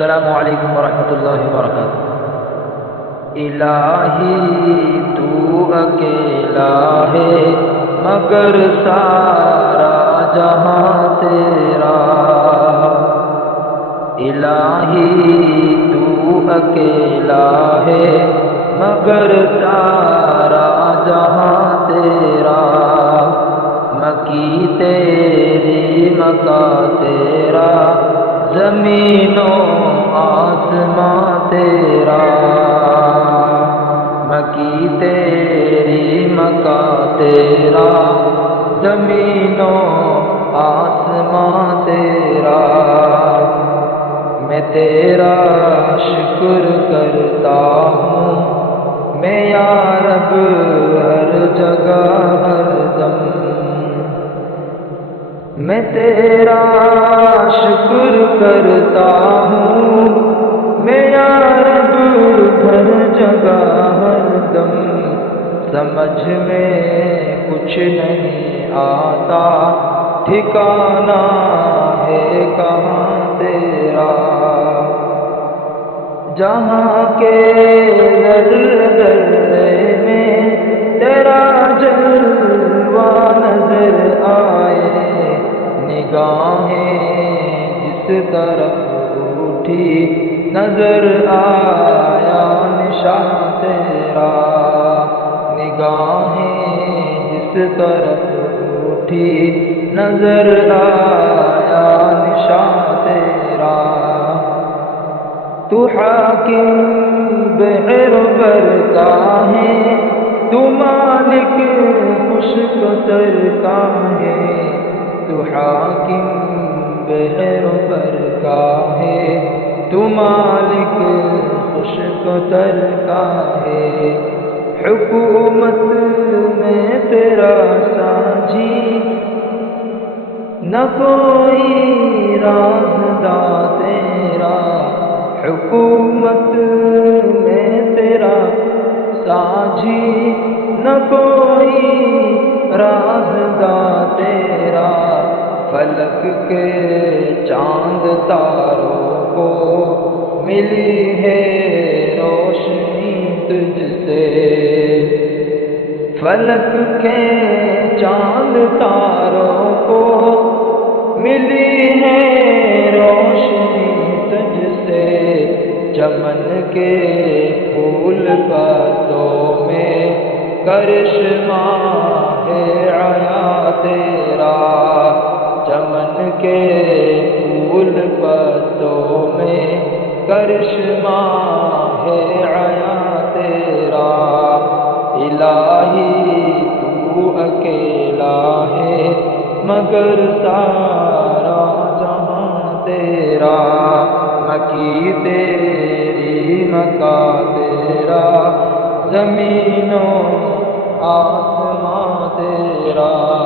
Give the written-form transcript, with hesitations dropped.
السلام علیکم ورحمۃ اللہ وبرکاتہ۔ الہی تو اکیلا ہے مگر سارا جہاں تیرا، الہی تو اکیلا ہے مگر سارا جہاں تیرا، مکی تیری مکہ تیرا، زمین و آسمان تیرا، مکی تیری مکہ تیرا، زمین و آسمان تیرا، میں تیرا شکر کرتا ہوں میں یا رب ہر جگہ ہر دم، میں تیرا شکر کرتا ہوں میں یا رب ہر جگہ ہر دم، سمجھ میں کچھ نہیں آتا ٹھکانہ ہے کہاں تیرا، جہاں کے ذرے میں تیرا جلوہ نظر آئے، نگاہیں جس طرف اٹھی نظر آیا نشان تیرا، نگاہیں جس طرف اٹھی نظر آیا نشان تیرا، تو حاکم بحر برتا ہے، تو مالک خشک تر کا ہے، تو حاکم بحر برتا ہے، تو مالک خشک تر کا ہے، حکومت میں تیرا ساجی نہ کوئی رازدہ تیرا، حکومت میں تیرا ساجی نہ کوئی رازدہ تیرا، فلک کے چاند تاروں کو ملی ہے روشنی تجھ سے، فلک کے چاند تاروں کو ملی ہے روشنی تجھ سے، چمن کے پھول پتوں میں کرشمہ ہے عیا تیرا، چمن کے پھول پتوں میں کرشمہ ہے عیا تیرا، الہی تو اکیلا ہے مگر سارا جہاں تیرا، مکی تیری مکہ تیرا، زمین و آسمان تیرا۔